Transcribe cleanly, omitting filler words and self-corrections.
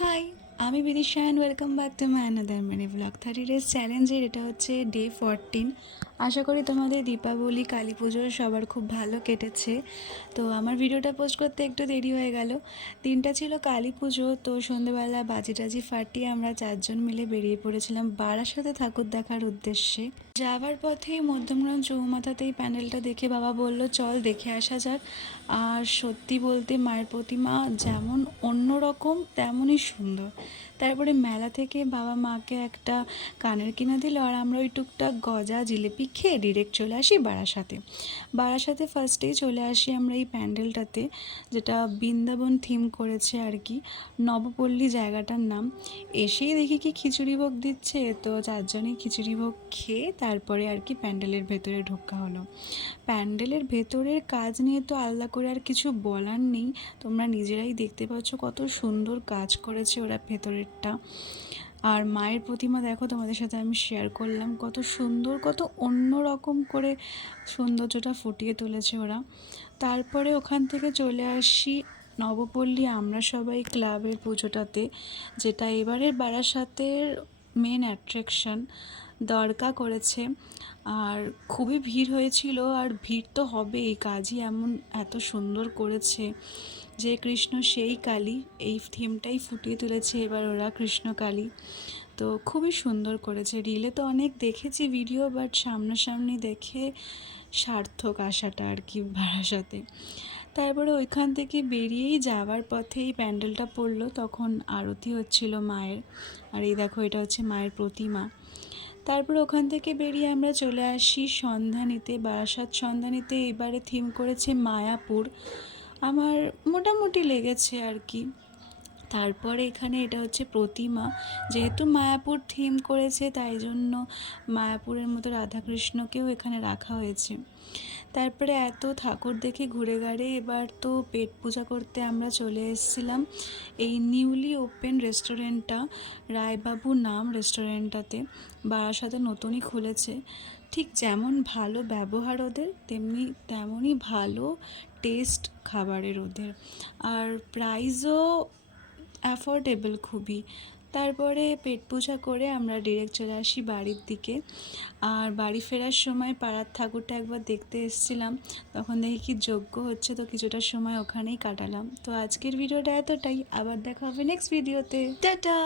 High, আমি Bidisha and welcome back to my another mini vlog. 30 days চ্যালেঞ্জের এটা হচ্ছে ডে 14। আশা করি তোমাদের দীপাবলি কালী পুজোর সবার খুব ভালো কেটেছে। তো আমার ভিডিওটা পোস্ট করতে একটু দেরি হয়ে গেল। দিনটা ছিল কালী পুজো, তো সন্ধেবেলা বাজি টাজি ফাটিয়ে আমরা 4জন মিলে বেরিয়ে পড়েছিলাম বারাসাতে ঠাকুর দেখার উদ্দেশ্যে। যাওয়ার পথে মধ্যমগ্রাম চৌমাথাতেই প্যান্ডেলটা দেখে বাবা বলল চল দেখে আসা যাক। আর সত্যি বলতে মায়ের প্রতিমা যেমন অন্যরকম তেমনই সুন্দর। তারপরে মেলা থেকে বাবা মাকে একটা কানের কিনে দিল, আর আমরা ওই টুকটাক গজা জিলিপি খেয়ে ডিরেক্ট চলে আসি বারাসাতে। বারাসাতে ফার্স্টেই চলে আসি আমরা এই প্যান্ডেলটাতে, যেটা বৃন্দাবন থিম করেছে আর কি, নবপল্লী জায়গাটার নাম। এসেই দেখি কি খিচুড়ি ভোগ দিচ্ছে, তো 4জনই খিচুড়ি ভোগ খেয়ে তারপরে আর কি প্যান্ডেলের ভেতরে ঢোকা হলো। প্যান্ডেলের ভেতরের কাজ নিয়ে তো আলাদা করে আর কিছু বলার নেই, তোমরা নিজেরাই দেখতে পাচ্ছ কত সুন্দর কাজ করেছে ওরা ভেতরেরটা। আর মায়ের প্রতিমা দেখো, তোমাদের সাথে আমি শেয়ার করলাম কত সুন্দর, কত অন্য রকম করে সৌন্দর্যটা ফুটিয়ে তুলেছে ওরা। তারপরে ওখান থেকে চলে আসি নবপল্লী আমরা সবাই ক্লাবের পুজোটাতে, যেটা এবারের বারাসাতের মেন অ্যাট্রাকশন দ্বারকা করেছে। আর খুবই ভিড় হয়েছিল, আর ভিড় তো হবেই, কাজই এমন এত সুন্দর করেছে যে কৃষ্ণ সেই কালী, এই থিমটাই ফুটিয়ে তুলেছে এবার ওরা, কৃষ্ণ কালী। তো খুবই সুন্দর করেছে। রিলে তো অনেক দেখেছি ভিডিও, বাট সামনাসামনি দেখে সার্থক আসাটা আর কি বারাসাতে। তারপরে ওইখান থেকে বেরিয়েই যাওয়ার পথেই প্যান্ডেলটা পড়লো, তখন আরতি হচ্ছিল মায়ের। আর এই দেখো, এটা হচ্ছে মায়ের প্রতিমা। তারপর ওখান থেকে বেরিয়ে আমরা চলে আসি সন্ধানীতে, বারাসাত সন্ধানীতে। এবারে থিম করেছে মায়াপুর, আমার মোটামুটি লেগেছে আর কি। তারপরে এখানে এটা হচ্ছে প্রতিমা, যেহেতু মায়াপুর থিম করেছে তাই জন্য মায়াপুরের মতো রাধাকৃষ্ণকেও এখানে রাখা হয়েছে। তারপরে এত ঠাকুর দেখে ঘুরে ঘাড়ে এবার তো পেট পূজা করতে আমরা চলে এসেছিলাম এই নিউলি ওপেন রেস্টুরেন্টটা, রায়বাবু নাম রেস্টুরেন্টটাতে, বারাসাতে নতুনই খুলেছে। ঠিক যেমন ভালো ব্যবহার ওদের, তেমনই ভালো টেস্ট খাবারের ওদের, আর প্রাইসও অ্যাফোর্ডেবল খুবই। তারপরে পেট পূজা করে আমরা ডিরেক্ট চলে আসি বাড়ির দিকে। আর বাড়ি ফেরার সময় পাড়ার ঠাকুরটা একবার দেখতে এসেছিলাম, তখন দেখি কি যজ্ঞ হচ্ছে, তো কিছুটা সময় ওখানেই কাটালাম। তো আজকের ভিডিওটা এতটাই, আবার দেখা হবে নেক্সট ভিডিওতে, টাটা।